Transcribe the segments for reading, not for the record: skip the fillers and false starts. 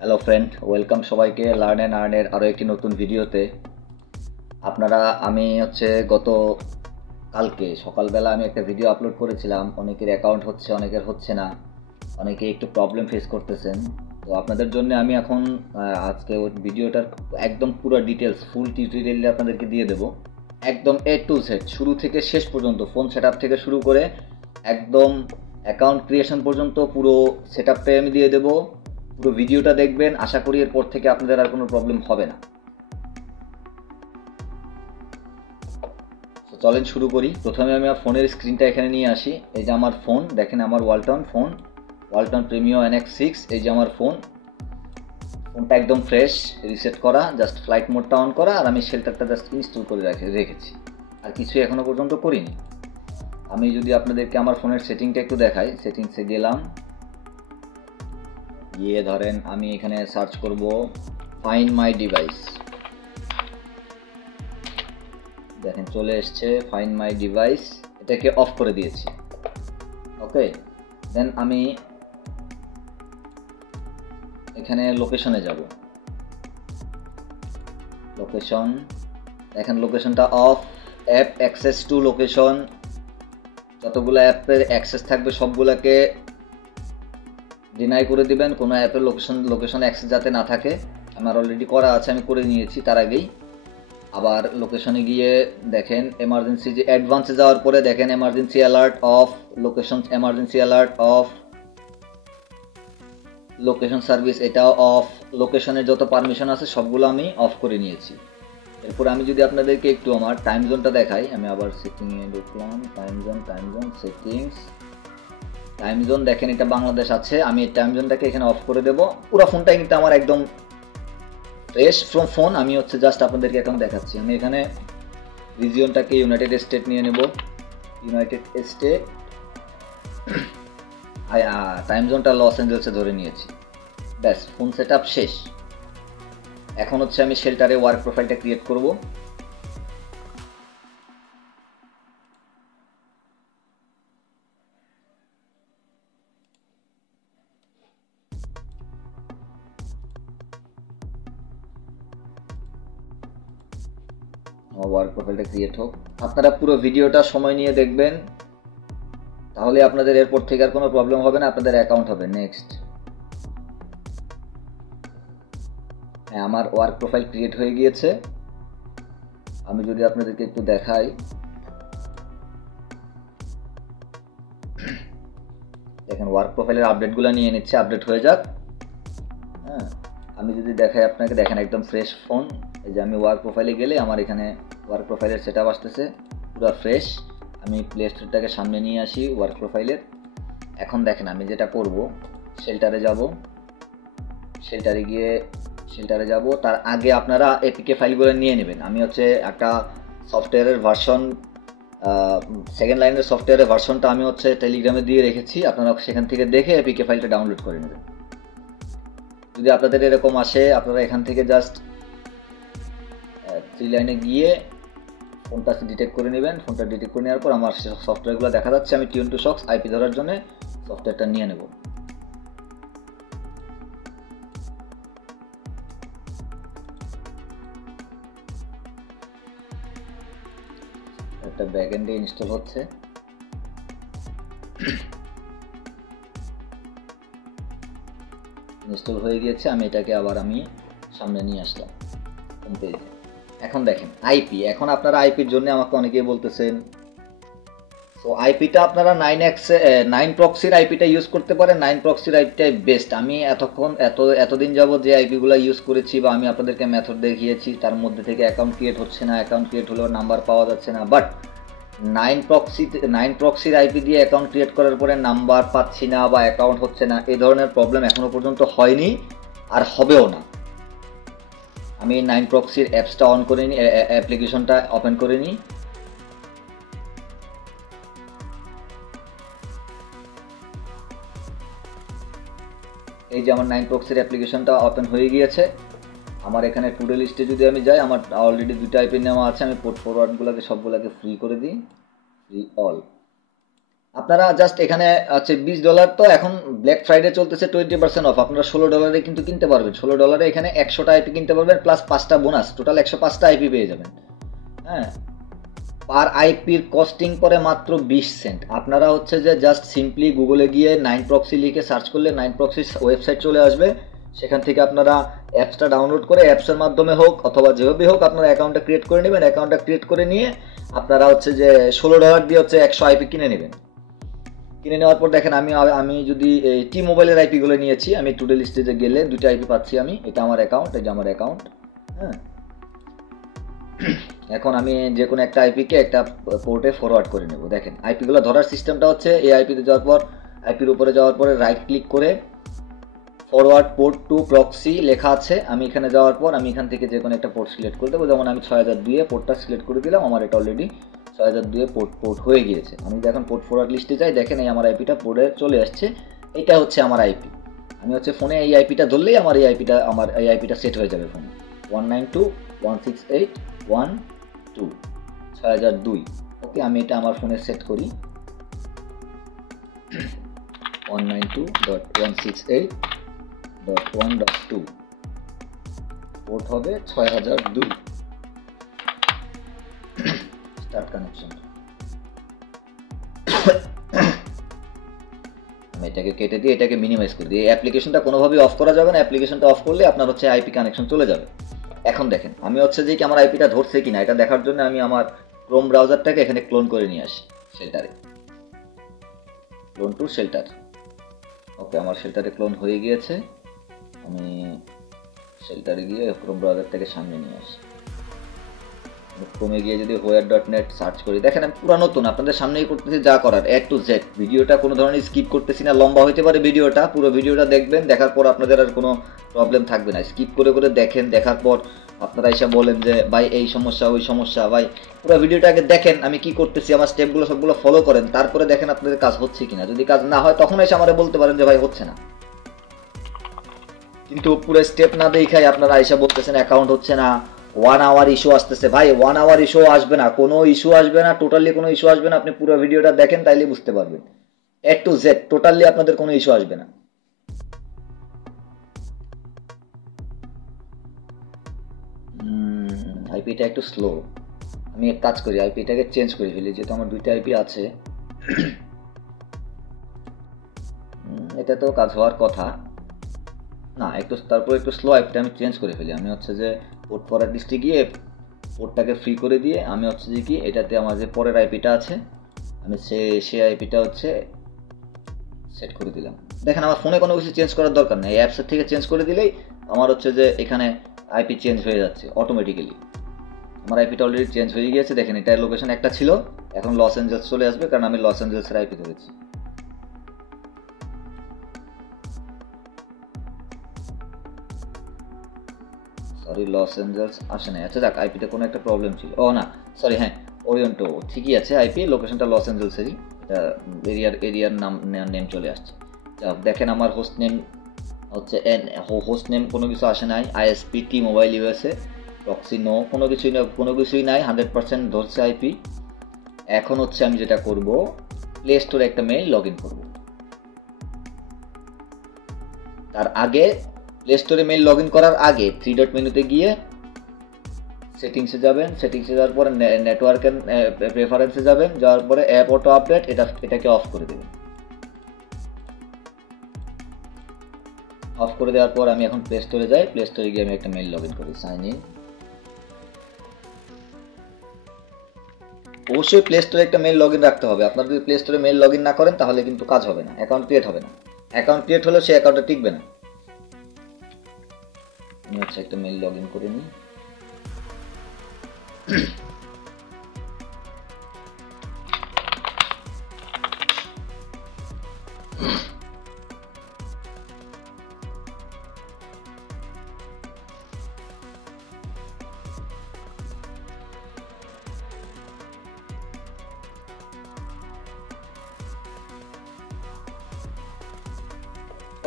Hello friend, welcome সবাইকে learn and আর্নের আরও একটি নতুন ভিডিওতে। আমি গত কালকে সকালবেলা আমি একটা ভিডিও আপলোড করেছিলাম। অনেকের অ্যাকাউন্ট হচ্ছে, অনেকের হচ্ছে না, অনেকে একটু প্রবলেম ফেস করতেছেন। তো আপনাদের জন্য আমি এখন আজকে ওই ভিডিওটার একদম পুরো ডিটেলস ফুল টিউটোরিয়াল আপনাদেরকে দিয়ে দেবো। একদম A to Z শুরু থেকে শেষ পর্যন্ত, ফোন সেট থেকে শুরু করে একদম অ্যাকাউন্ট ক্রিয়েশন পর্যন্ত পুরো সেট আপটাই আমি দিয়ে দেবো। পুরো ভিডিওটা দেখবেন, আশা করি এরপর থেকে আপনাদের আর কোনো প্রবলেম হবে না। তো চলেন শুরু করি। প্রথমে আমি আমার ফোনের স্ক্রিনটা এখানে নিয়ে আসি। এই যে আমার ফোন, দেখেন আমার Walton phone, Walton Premio NX6। এই যে আমার ফোনটা একদম ফ্রেশ, রিসেট করা, জাস্ট ফ্লাইট মোডটা অন করা, আর আমি শেল্টারটা জাস্ট ইনস্টল করে রেখেছি, আর কিছুই এখনো পর্যন্ত করিনি। আমি যদি আপনাদেরকে আমার ফোনের সেটিংটা একটু দেখাই, সেটিংসে গেলাম, গিয়ে ধরেন আমি এখানে সার্চ করব ফাইন্ড মাই ডিভাইস। দেখেন চলে এসছে ফাইন্ড মাই ডিভাইস, এটাকে অফ করে দিয়েছি। ওকে, দেন আমি এখানে লোকেশনে যাব। লোকেশন, দেখেন লোকেশনটা of. App access to location, যতগুলো অ্যাপের অ্যাক্সেস থাকবে সবগুলোকে ডিনাই করে দিবেন, কোনো অ্যাপের লোকেশন অ্যাক্সেস যাতে না থাকে। আমার অলরেডি করা আছে, আমি করে নিয়েছি তার আগেই। আবার লোকেশনে গিয়ে দেখেন এমার্জেন্সি, যে অ্যাডভান্সে যাওয়ার পরে দেখেন emergency alert of, location emergency alert of, location service এটাও অফ। লোকেশনের যত পারমিশন আছে সবগুলো আমি অফ করে নিয়েছি। এরপর আমি যদি আপনাদেরকে একটু আমার টাইম জোনটা দেখাই, আমি আবার সেটিংয়ে ঢুকলাম, time zone settings, time zone দেখেন এটা বাংলাদেশ আছে। আমি টাইম জোনটাকে এখানে অফ করে দেবো। পুরো ফোনটাই কিন্তু আমার একদম ফ্রেশ ফ্রম ফোন। আমি জাস্ট আপনাদেরকে এখন দেখাচ্ছি। আমি এখানে রিজিয়নটাকে ইউনাইটেড স্টেট নিয়ে নেব, ইউনাইটেড স্টেট, টাইম জোনটা লস অ্যাঞ্জেলসে ধরে নিয়েছি। ব্যাস, ফোন সেট আপ শেষ। এখন আমি শেল্টারে ওয়ার্ক প্রোফাইলটা ক্রিয়েট করব। আমার ওয়ার্ক প্রোফাইলটা ক্রিয়েট হোক। আপনারা পুরো ভিডিওটা সময় নিয়ে দেখবেন, তাহলে আপনাদের এরপর থেকে আর কোনো প্রবলেম হবে না, আপনাদের অ্যাকাউন্ট হবে। নেক্সট, হ্যাঁ আমার ওয়ার্ক প্রোফাইল ক্রিয়েট হয়ে গিয়েছে। আমি যদি আপনাদেরকে একটু দেখাই, দেখেন ওয়ার্ক প্রোফাইলের আপডেটগুলো নিয়ে নিচ্ছে, আপডেট হয়ে যাক। হ্যাঁ, আমি যদি দেখাই আপনাকে, দেখেন একদম ফ্রেশ ফোন। এই যে আমি ওয়ার্ক প্রোফাইলে গেলে আমার এখানে ওয়ার্ক প্রোফাইলের সেট আপ আসতেছে, পুরো ফ্রেশ। আমি প্লে স্টোরটাকে সামনে নিয়ে আসি ওয়ার্ক প্রোফাইলের। এখন দেখেন আমি যেটা করব, শেল্টারে যাব, শেল্টারে যাব। তার আগে আপনারা এপিকে ফাইলগুলো নিয়ে নেবেন। আমি একটা সফটওয়্যারের ভার্সন, সেকেন্ড লাইনের সফটওয়্যারের ভার্সনটা আমি টেলিগ্রামে দিয়ে রেখেছি, আপনারা সেখান থেকে দেখে এপিকে ফাইলটা ডাউনলোড করে নেবেন। যদি আপনাদের এরকম আসে, আপনারা এখান থেকে জাস্ট 3 লাইনে গিয়ে ফোনটা ডিটেক্ট করে নেবেন। ফোনটা ডিটেক্ট করে নেওয়ার পর আমার সফটওয়্যারগুলো দেখা যাচ্ছে, আমি Tune2Shocks আইপি ধরার জন্য সফটওয়্যারটা নিয়ে নেব। একটা ব্যাকএন্ডে ইনস্টল হচ্ছে। ইনস্টল হয়ে গিয়েছে। আমি এটাকে আবার সামনে নিয়ে আসলাম হোম পেজে। এখন দেখেন আইপি, এখন আপনারা আইপির জন্য আমাকে অনেকেই বলতেছেন, তো আইপিটা আপনারা 9 প্রক্সির আইপিটা ইউজ করতে পারেন। 9 প্রক্সির আইপিটাই বেস্ট। আমি এতদিন যাবত যে আইপিগুলো ইউজ করেছি বা আমি আপনাদেরকে মেথড দেখিয়েছি, তার মধ্যে থেকে অ্যাকাউন্ট ক্রিয়েট হচ্ছে না, অ্যাকাউন্ট ক্রিয়েট হলেও নাম্বার পাওয়া যাচ্ছে না। বাট 9 প্রক্সির আইপি দিয়ে অ্যাকাউন্ট ক্রিয়েট করার পরে নাম্বার পাচ্ছি না বা অ্যাকাউন্ট হচ্ছে না, এই ধরনের প্রবলেম এখনো পর্যন্ত হয়নি, আর হবেও না। আমি 9 প্রক্সির অ্যাপসটা অন করে নিই, অ্যাপ্লিকেশনটা ওপেন করে নিই। এই যে আমার 9 প্রক্সির অ্যাপ্লিকেশনটা ওপেন হয়ে গিয়েছে। আমার এখানে টুডে লিস্টে যদি আমি যাই, আমার অলরেডি 2টা আইপি নেওয়া আছে। আমি পোর্ট ফরওয়ার্ডগুলোকে সবগুলোকে ফ্রি করে দিই, ফ্রি অল। আপনারা জাস্ট এখানে আছে $20, তো এখন ব্ল্যাক ফ্রাইডে চলতেছে 20% অফ, আপনারা $16 কিন্তু কিনতে পারবেন। $16 এখানে 100টা আইপি কিনতে পারবেন, প্লাস 5টা বোনাস, টোটাল 105টা আইপি পেয়ে যাবেন। হ্যাঁ, পার আইপির কস্টিং পরে মাত্র 20 সেন্ট। আপনারা হচ্ছে যে জাস্ট সিম্পলি গুগলে গিয়ে 9proxy লিখে সার্চ করলে 9proxy ওয়েবসাইট চলে আসবে, সেখান থেকে আপনারা অ্যাপসটা ডাউনলোড করে অ্যাপসের মাধ্যমে হোক অথবা যেভাবে হোক আপনারা অ্যাকাউন্টটা ক্রিয়েট করে নেবেন। অ্যাকাউন্টটা ক্রিয়েট করে নিয়ে আপনারা হচ্ছে যে $16 দিয়ে হচ্ছে 100 আইপি কিনে নেবেন। কিনে নেওয়ার পর দেখেন আমি যদি এই টি মোবাইলের আইপিগুলো নিয়েছি, আমি টুডে লিস্টে গেলে 2টা আইপি পাচ্ছি আমি। এটা আমার অ্যাকাউন্ট, এই যে আমার অ্যাকাউন্ট। হ্যাঁ, এখন আমি যে কোনো একটা আইপিকে একটা পোর্টে ফরওয়ার্ড করে নেব। দেখেন আইপিগুলো ধরার সিস্টেমটা হচ্ছে এই আইপিতে যাওয়ার পর, আইপির উপরে যাওয়ার পরে রাইট ক্লিক করে ফরওয়ার্ড পোর্ট টু প্রক্সি লেখা আছে, আমি এখানে যাওয়ার পর আমি এখান থেকে যে কোনো একটা পোর্ট সিলেক্ট করে দেবো। যেমন আমি 6002 পোর্টটা সিলেক্ট করে দিলাম, আমার এটা অলরেডি 6002 পোর্ট হয়ে গিয়েছে। আমি যখন পোর্ট ফরওয়ার্ড লিস্টে যাই, দেখেন এই আমার আইপিটা পোর্টে চলে আসছে। এটা হচ্ছে আমার আইপি। আমি হচ্ছে ফোনে এই আইপিটা ধরলেই আমার এই আইপিটা সেট হয়ে যাবে ফোনে। 192.168.1.2 6002। ওকে, আমি এটা আমার ফোনে সেট করি 192.168.1.2, পোর্ট হবে 6002। Start connection. আমি এটাকে কেটে দিয়ে এটাকে মিনিমাইজ করে দিই। এই অ্যাপ্লিকেশনটা কোনোভাবেই অফ করা যাবে না, অ্যাপ্লিকেশনটা অফ করলে আপনার হচ্ছে আইপি কানেকশন চলে যাবে। এখন দেখেন আমি হচ্ছে যে কি আমার আইপিটা ধরছে কিনা এটা দেখার জন্য আমি আমার ক্রোম ব্রাউজারটাকে এখানে ক্লোন করে নিয়ে আসি শেল্টারে, ক্লোন টু শেল্টার। ওকে, আমার শেল্টারে ক্লোন হয়ে গিয়েছে। আমি শেল্টারে গিয়ে ক্রোম ব্রাউজারটাকে সামনে নিয়ে আসি। ক্রোমে গিয়ে যদি হোয়ার.নেট সার্চ করি, দেখেন আমি পুরো নতুন আপনাদের সামনেই করতেছি যা করার A to Z। ভিডিওটা কোনো ধরনের স্কিপ করতেছি না, লম্বা হতে পারে ভিডিওটা, পুরো ভিডিওটা দেখবেন, দেখার পর আপনাদের আর কোনো প্রবলেম থাকবে না। স্কিপ করে করে দেখেন, দেখার পর আপনারা এসে বলেন যে ভাই এই সমস্যা ওই সমস্যা। ভাই পুরো ভিডিওটা আগে দেখেন আমি কি করতেছি, আমার স্টেপগুলো সবগুলো ফলো করেন, তারপরে দেখেন আপনাদের কাজ হচ্ছে কিনা। যদি কাজ না হয় তখন এসে আমারে বলতে পারেন যে ভাই হচ্ছে না। কিন্তু পুরো স্টেপ না দেখাই আপনারা এসে বলতেছেন অ্যাকাউন্ট হচ্ছে না, 1 আওয়ার ইস্যু আসতেছে। ভাই 1 আওয়ার ইস্যু আসবে না, কোনো ইস্যু আসবে না, টোটালি কোনো ইস্যু আসবে না। আপনি পুরো ভিডিওটা দেখেন তাইলে বুঝতে পারবেন, A to Z টোটালি আপনাদের কোনো ইস্যু আসবে না। আইপিটা একটু স্লো, আমি এক কাজ করি আইপিটাকে চেঞ্জ করে ফেলি, যেহেতু আমার 2টা আইপি আছে। এটা তো কাজ হওয়ার কথা না, তারপর একটু স্লো আইপিটা আমি চেঞ্জ করে ফেলি। আমি হচ্ছে যে পোর্ট ফরওয়ার্ড লিস্টে গিয়ে পোর্টটাকে ফ্রি করে দিয়ে আমি হচ্ছে যে কি এটাতে আমার যে পরের আইপিটা আছে আমি সে আইপিটা হচ্ছে সেট করে দিলাম। দেখেন আমার ফোনে কোনো কিছু চেঞ্জ করার দরকার নেই, অ্যাপসের থেকে চেঞ্জ করে দিলেই আমার হচ্ছে যে এখানে আইপি চেঞ্জ হয়ে যাচ্ছে অটোমেটিক্যালি। আমার আইপিটা অলরেডি চেঞ্জ হয়ে গিয়েছে। দেখেন এটার লোকেশন একটা ছিল, এখন লস অ্যাঞ্জেলস চলে আসবে, কারণ আমি লস অ্যাঞ্জেলসের আইপি ধরেছি। সরি, লস অ্যাঞ্জেলস আসে না। আচ্ছা যাক, আইপিতে কোনো একটা প্রবলেম ছিল। ও না, সরি, হ্যাঁ ওরিয়েন্টো ঠিকই আছে, আইপি লোকেশনটা লস অ্যাঞ্জেলসেরই, এটা এরিয়ার নেম চলে আসছে। যাক, দেখেন আমার হোস্ট নেম হচ্ছে হোস্ট নেম কোনো কিছু আসে নাই, আইএসপি টি মোবাইল ইউএসএ, প্রক্সি নো, কোনো কিছুই নাই, 100% ধরছে আইপি। এখন হচ্ছে আমি যেটা করব, প্লে স্টোরে একটা মেইল লগ ইন করবো। তার আগে প্লে স্টোরে মেইল লগ ইন করার আগে 3 ডট মেনুতে গিয়ে সেটিংসে যাবেন, সেটিংসে যাওয়ার পরে নেটওয়ার্কের প্রেফারেন্সে যাবেন, যাওয়ার পরে অ্যাপ অটো আপডেট এটাকে অফ করে দেবেন। অফ করে দেওয়ার পর আমি এখন প্লে স্টোরে যাই, প্লে স্টোরে গিয়ে আমি একটা মেইল লগ ইন করি, সাইন ইন। অবশ্যই প্লে স্টোরে একটা মেইল লগ ইন রাখতে হবে। আপনারা যদি প্লে স্টোরে মেইল লগ ইন না করেন তাহলে কিন্তু কাজ হবে না, অ্যাকাউন্ট ক্রিয়েট হবে না। অ্যাকাউন্ট ক্রিয়েট হলেও সেই অ্যাকাউন্টে টিকবে না। আমি হচ্ছে একটা মেইল লগ ইন করে নিই।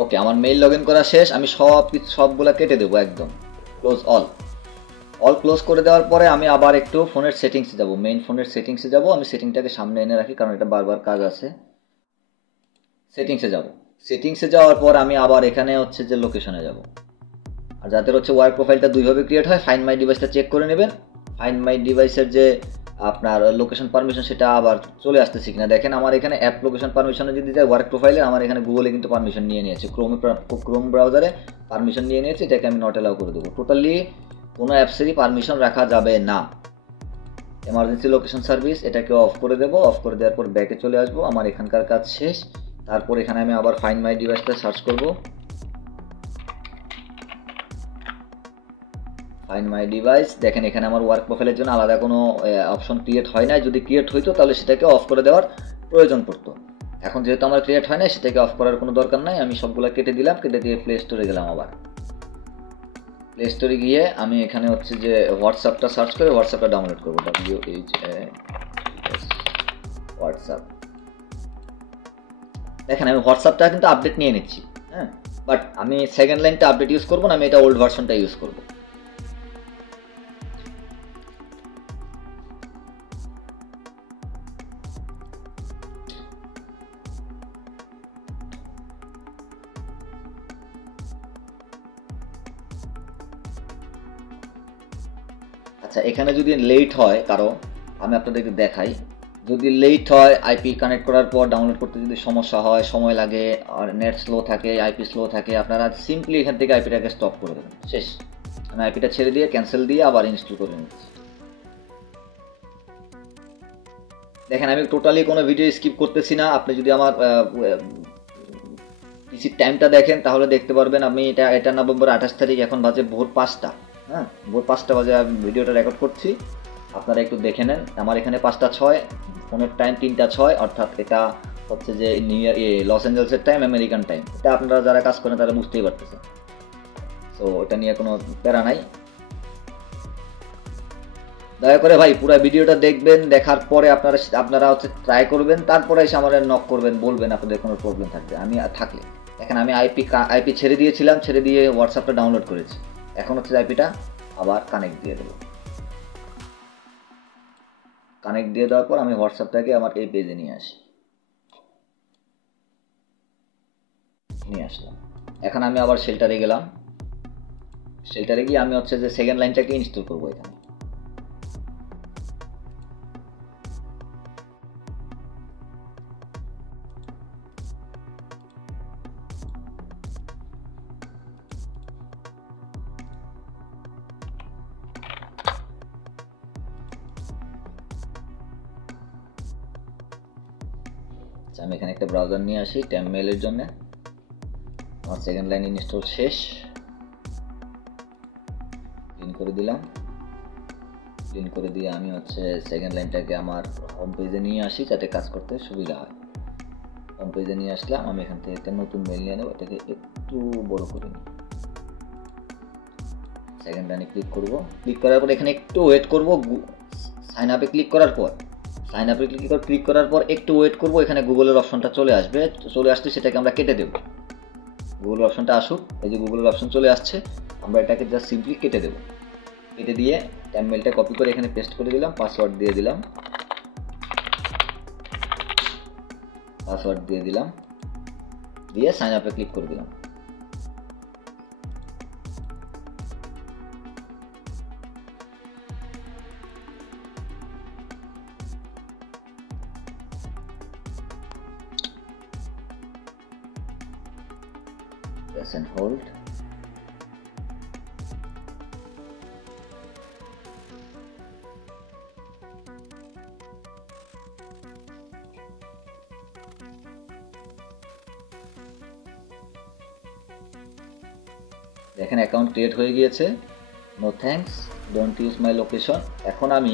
ওকে, আমার মেইল লগ ইন করা শেষ। আমি সবগুলা কেটে দেবো একদম, ক্লোজ অল ক্লোজ করে দেওয়ার পরে আমি আবার একটু ফোনের সেটিংসে যাব, মেইন ফোনের সেটিংসে যাব। আমি সেটিংটাকে সামনে এনে রাখি কারণ এটা বারবার কাজ আছে। সেটিংসে যাব। সেটিংসে যাওয়ার পর আমি আবার এখানে হচ্ছে যে লোকেশনে যাব। আর যাদের হচ্ছে ওয়ার্ক প্রোফাইলটা দুইভাবে ক্রিয়েট হয়, ফাইন্ড মাই ডিভাইসটা চেক করে নেবেন। ফাইন্ড মাই ডিভাইসের যে আপনার লোকেশন পারমিশন সেটা আবার চলে আসতেছে কিনা দেখেন। আমার এখানে অ্যাপ লোকেশন পারমিশনে যদি যায় ওয়ার্ক প্রোফাইলে, আমার এখানে গুগলে কিন্তু পারমিশন নিয়ে নিয়েছে, ক্রোম ব্রাউজারে পারমিশন নিয়ে নিয়েছে, এটাকে আমি নট অ্যালাউ করে দেবো। টোটালি কোনো অ্যাপসেরই পারমিশন রাখা যাবে না। এমার্জেন্সি লোকেশন সার্ভিস এটাকে অফ করে দেবো। অফ করে দেওয়ার পর ব্যাকে চলে আসবো, আমার এখানকার কাজ শেষ। তারপর এখানে আমি আবার ফাইন্ড মাই ডিভাইসটা সার্চ করব। ফাইন্ড মাই ডিভাইস দেখেন এখানে আমার ওয়ার্ক প্রোফাইলের জন্য আলাদা কোনো অপশন ক্রিয়েট হয় নাই। যদি ক্রিয়েট হইতো তাহলে সেটাকে অফ করে দেওয়ার প্রয়োজন পড়তো। এখন যেহেতু আমার ক্রিয়েট হয় নাই, সেটাকে অফ করার কোনো দরকার নাই। আমি সবগুলো কেটে দিলাম, কেটে দিয়ে প্লে স্টোরে গেলাম। আবার প্লে স্টোরে গিয়ে আমি এখানে হচ্ছে যে হোয়াটসঅ্যাপটা সার্চ করে হোয়াটসঅ্যাপটা ডাউনলোড করবো। হোয়াটসঅ্যাপ দেখেন আমি হোয়াটসঅ্যাপটা কিন্তু আপডেট নিয়ে নিচ্ছি, হ্যাঁ, বাট আমি সেকেন্ড লাইনটা আপডেট ইউজ করবো না, আমি এটা ওল্ড ভার্সনটা ইউজ করবো। আচ্ছা, এখানে যদি লেট হয় কারো, আমি আপনাদেরকে দেখাই। যদি লেট হয়, আইপি কানেক্ট করার পর ডাউনলোড করতে যদি সমস্যা হয়, সময় লাগে, আর নেট স্লো থাকে, আইপি স্লো থাকে, আপনারা সিম্পলি এখান থেকে আইপিটাকে স্টপ করে দেবেন, শেষ। আমি আইপিটা ছেড়ে দিয়ে ক্যান্সেল দিয়ে আবার ইনস্টল করে নিচ্ছি। দেখেন আমি টোটালি কোনো ভিডিও স্কিপ করতেছি না। আপনি যদি আমার পিসির টাইমটা দেখেন তাহলে দেখতে পারবেন। আমি এটা নভেম্বর 28 তারিখ, এখন বাজে ভোর 5টা, হ্যাঁ, ভোর 5টা বাজে আমি ভিডিওটা রেকর্ড করছি। আপনারা একটু দেখে নেন। আমার এখানে 5টা 6, ফোনের টাইম 3টা 6, অর্থাৎ এটা হচ্ছে যে নিউ ইয়ার লস অ্যাঞ্জেলসের টাইম, আমেরিকান টাইম। এটা আপনারা যারা কাজ করেন তারা বুঝতেই পারতেছেন। তো এটা নিয়ে কোনো প্যারা নাই। দয়া করে ভাই পুরো ভিডিওটা দেখবেন, দেখার পরে আপনারা হচ্ছে ট্রাই করবেন, তারপরে এসে আমার নক করবেন, বলবেন আপনাদের কোনো প্রবলেম থাকবে। আমি থাকলে দেখেন আমি আইপি ছেড়ে দিয়েছিলাম, ছেড়ে দিয়ে হোয়াটসঅ্যাপটা ডাউনলোড করেছি। এখন হচ্ছে আইপিটা আবার কানেক্ট দিয়ে দেবো। কানেক্ট দিয়ে দেওয়ার পর আমি হোয়াটসঅ্যাপটাকে আমার এই পেজে নিয়ে আসলাম। এখন আমি আবার শেল্টারে গেলাম। শেল্টারে গিয়ে আমি হচ্ছে যে সেকেন্ড লাইনটাকে ইনস্টল করবো এখানে। আমি এখানে একটা ব্রাউজার নিয়ে আসি ট্যাম মেইলের জন্য। আমার সেকেন্ড লাইন ইনস্টল শেষ, ক্লিন করে দিলাম। ক্লিন করে দিয়ে আমি হচ্ছে সেকেন্ড লাইনটাকে আমার হোম পেজে নিয়ে আসি যাতে কাজ করতে সুবিধা হয়। হোম পেজে নিয়ে আসলাম। আমি এখান থেকে একটা নতুন মেইল নিয়ে নেব, এটাকে একটু বড় করে নিই। সেকেন্ড লাইনে ক্লিক করব। ক্লিক করার পর এখানে একটু ওয়েট করব। সাইন আপে ক্লিক করার পর ক্লিক করার পর একটু ওয়েট করব। এখানে গুগলের অপশনটা চলে আসবে। চলে আসলে সেটাকে আমরা কেটে দেব। গুগলের অপশনটা আসুক, এই যে গুগলের অপশন চলে আসছে, আমরা এটাকে জাস্ট সিম্পলি কেটে দেব। কেটে দিয়ে মেইলটা কপি করে এখানে পেস্ট করে দিলাম, পাসওয়ার্ড দিয়ে দিলাম, দিয়ে সাইন আপে ক্লিক করে দিলাম। Press and hold. দেখেন অ্যাকাউন্ট ক্রিয়েট হয়ে গিয়েছে। No thanks, don't use my location. এখন আমি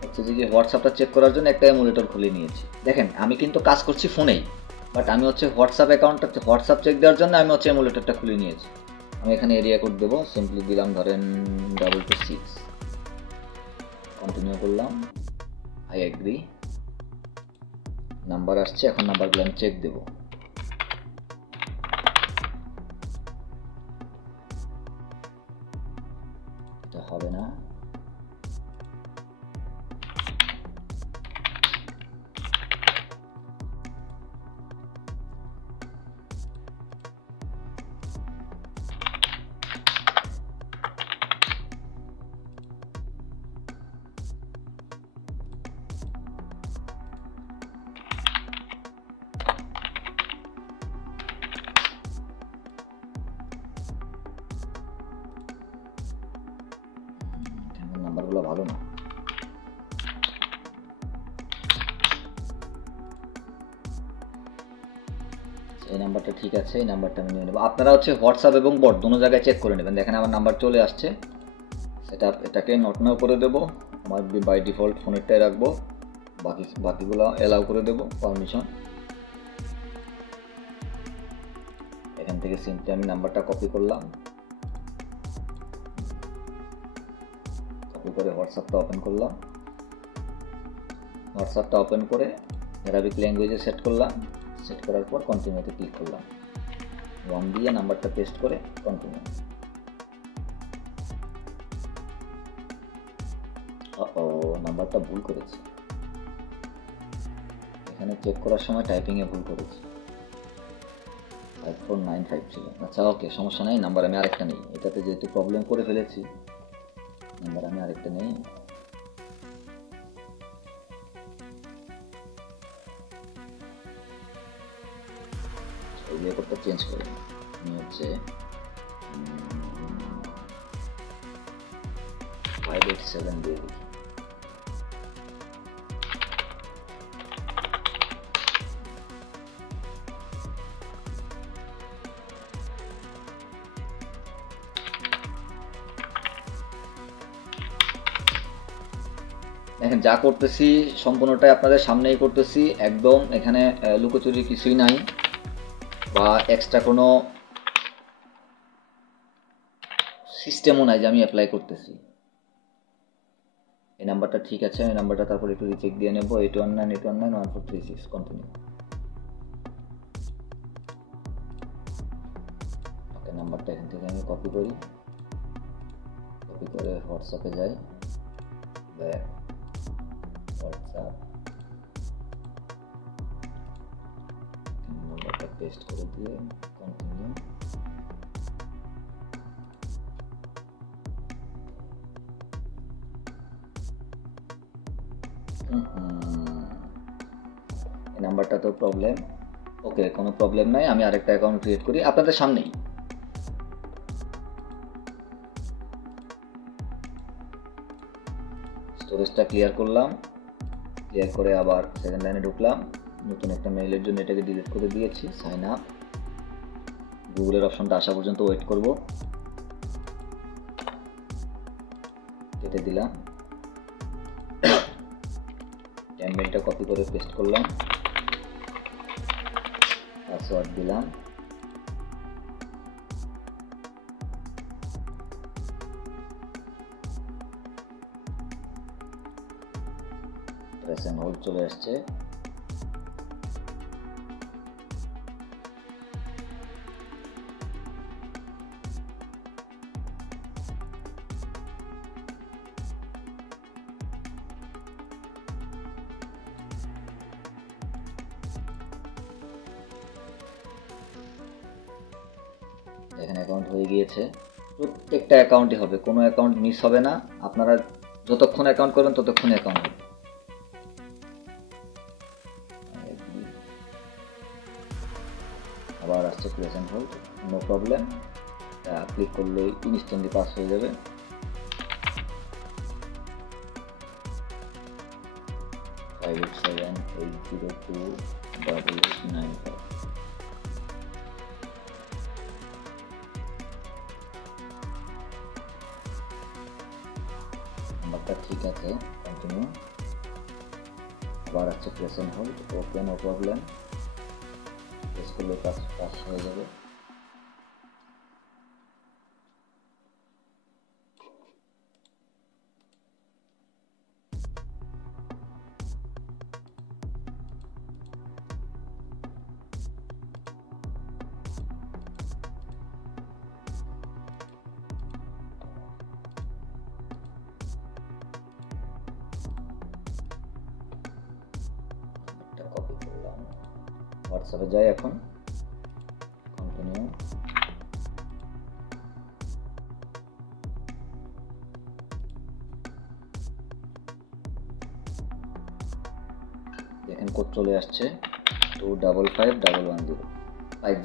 হচ্ছে যে হোয়াটসঅ্যাপটা চেক করার জন্য একটা এমুলেটর খুলে নিয়েছি। দেখেন আমি কিন্তু কাজ করছি ফোনেই, বাট আমি হচ্ছে হোয়াটসঅ্যাপ চেক দেওয়ার জন্য আমি হচ্ছে এমুলেটরটা খুলে নিয়েছি। আমি এখানে এরিয়া কোড দেবো, সিম্পলি দিলাম ধরেন 226, কন্টিনিউ করলাম, আই এগ্রি। নাম্বার আসছে, এখন নাম্বারগুলো আমি চেক দেবো। এটা হবে না। নাম্বারগুলো ভালো না। এই নাম্বারটা ঠিক আছে, এই নাম্বারটা আমি নিয়ে নেব। আপনারা হচ্ছে হোয়াটসঅ্যাপ এবং বট দুটো জায়গায় চেক করে নেবেন। দেখেন আমার নাম্বার চলে আসছে, সেটা এটাকে নট নাও করে দেব, আমার বাই ডিফল্ট ফোনেরটাই রাখবো, বাকিগুলো অ্যালাউ করে দেব পারমিশন। এখান থেকে সিম্পলি আমি নাম্বারটা কপি করলাম, কপি করে হোয়াটসঅ্যাপটা ওপেন করলাম, হোয়াটসঅ্যাপটা ওপেন করে অ্যারাবিক ল্যাঙ্গুয়েজে সেট করলাম, সেট করার পর কন্টিনিউতে ক্লিক করলাম, 1 দিয়ে নাম্বারটা পেস্ট করে কন্টিনিউ। নাম্বারটা ভুল করেছি, এখানে চেক করার সময় টাইপিংয়ে ভুল করেছি, 5495 ছিল। আচ্ছা ওকে, সমস্যা নেই, নাম্বার আমি আরেকটা নেই, এটাতে যেহেতু প্রবলেম করে ফেলেছি নাম্বার আমি আরেকটা নেই। এই রেকর্ডটা চেঞ্জ করে আমি হচ্ছে 587 দিয়ে দিই। দেখেন যা করতেছি সম্পূর্ণটাই আপনাদের সামনেই করতেছি, একদম এখানে লুকোচুরি কিছুই নাই বা এক্সট্রা কোনো সিস্টেমও নাই যে আমি অ্যাপ্লাই করতেছি। এই নাম্বারটা ঠিক আছে, এই নাম্বারটা তারপর একটু রিচেক দিয়ে নেব, 8198191436 কন্টিনিউ। ওকে, নাম্বারটা এখান থেকে আমি কপি করি, কপি করে হোয়াটসঅ্যাপে যাই, ব্যাক হোয়াটসঅ্যাপ, নাম্বারটা পেস্ট করে দিয়ে কন্টিনিউ। এই নাম্বারটা তো প্রবলেম, ওকে কোনো প্রবলেম নাই, আমি আরেকটা অ্যাকাউন্ট ক্রিয়েট করি আপনাদের সামনেই। স্টোরেজটা ক্লিয়ার করলাম, ক্লিয়ার করে আবার সেকেন্ড লাইনে ঢুকলাম, নতুন একটা মেইলের জন্য এটাকে ডিলিট করে দিয়েছি, সাইন আপ, গুগলের অপশনটা আসা পর্যন্ত ওয়েট করব, কেটে দিলাম, মেইলটা কপি করে পেস্ট করলাম, পাসওয়ার্ড দিলাম, প্রেস এন্ড হোল্ড চলে আসছে। এখানে অ্যাকাউন্ট হয়ে গিয়েছে, প্রত্যেকটা অ্যাকাউন্টই হবে, কোনো অ্যাকাউন্ট মিস হবে না, আপনারা যতক্ষণ অ্যাকাউন্ট করবেন ততক্ষণই অ্যাকাউন্ট হবে। আবার আসছে press and hold, no problem, click করলেই ইনস্ট্যান্টলি পাস হয়ে যাবে। নাম্বারটা ঠিক আছে, কন্টিনিউ, আবার আছে press and hold, okay no problem, press করলে পাস হয়ে যাবে। কপি করলাম, হোয়াটসঅ্যাপে যাই এখন, কন্টিনিউ, দেখেন কোড চলে আসছে 255110।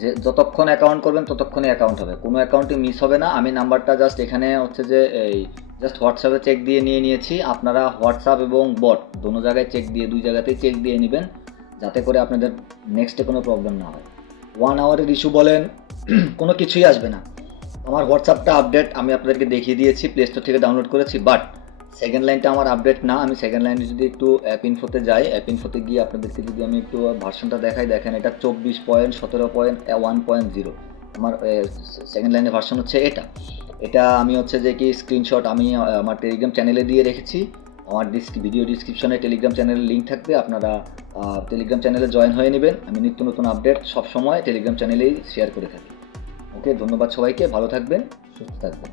যে যতক্ষণ অ্যাকাউন্ট করবেন ততক্ষণই অ্যাকাউন্ট হবে, কোনো অ্যাকাউন্টই মিস হবে না। আমি নাম্বারটা জাস্ট এখানে হচ্ছে যে এই জাস্ট হোয়াটসঅ্যাপে চেক দিয়ে নিয়েছি। আপনারা হোয়াটসঅ্যাপ এবং বট দোনো জায়গায় চেক দিয়ে, দুই জায়গাতেই চেক দিয়ে নেবেন, যাতে করে আপনাদের নেক্সটে কোনো প্রবলেম না হয়। 1 আওয়ারের ইস্যু বলেন কোনো কিছুই আসবে না। আমার হোয়াটসঅ্যাপটা আপডেট আমি আপনাদেরকে দেখিয়ে দিয়েছি, প্লে স্টোর থেকে ডাউনলোড করেছি, বাট সেকেন্ড লাইনটা আমার আপডেট না। আমি সেকেন্ড লাইনে যদি একটু অ্যাপ ইনফোতে যাই, অ্যাপ ইনফোতে গিয়ে আপনাদেরকে যদি আমি একটু ভার্সনটা দেখাই, দেখেন এটা 24.17.1.0 আমার সেকেন্ড লাইনের ভার্সন হচ্ছে এটা আমি হচ্ছে যে কি স্ক্রিনশট আমি আমার টেলিগ্রাম চ্যানেলে দিয়ে রেখেছি। আমার ভিডিও ডিসক্রিপশনে টেলিগ্রাম চ্যানেলের লিঙ্ক থাকবে, আপনারা টেলিগ্রাম চ্যানেলে জয়েন হয়ে নেবেন। আমি নিত্য নতুন আপডেট সবসময় টেলিগ্রাম চ্যানেলেই শেয়ার করে থাকি। ওকে, ধন্যবাদ সবাইকে, ভালো থাকবেন, সুস্থ থাকবেন।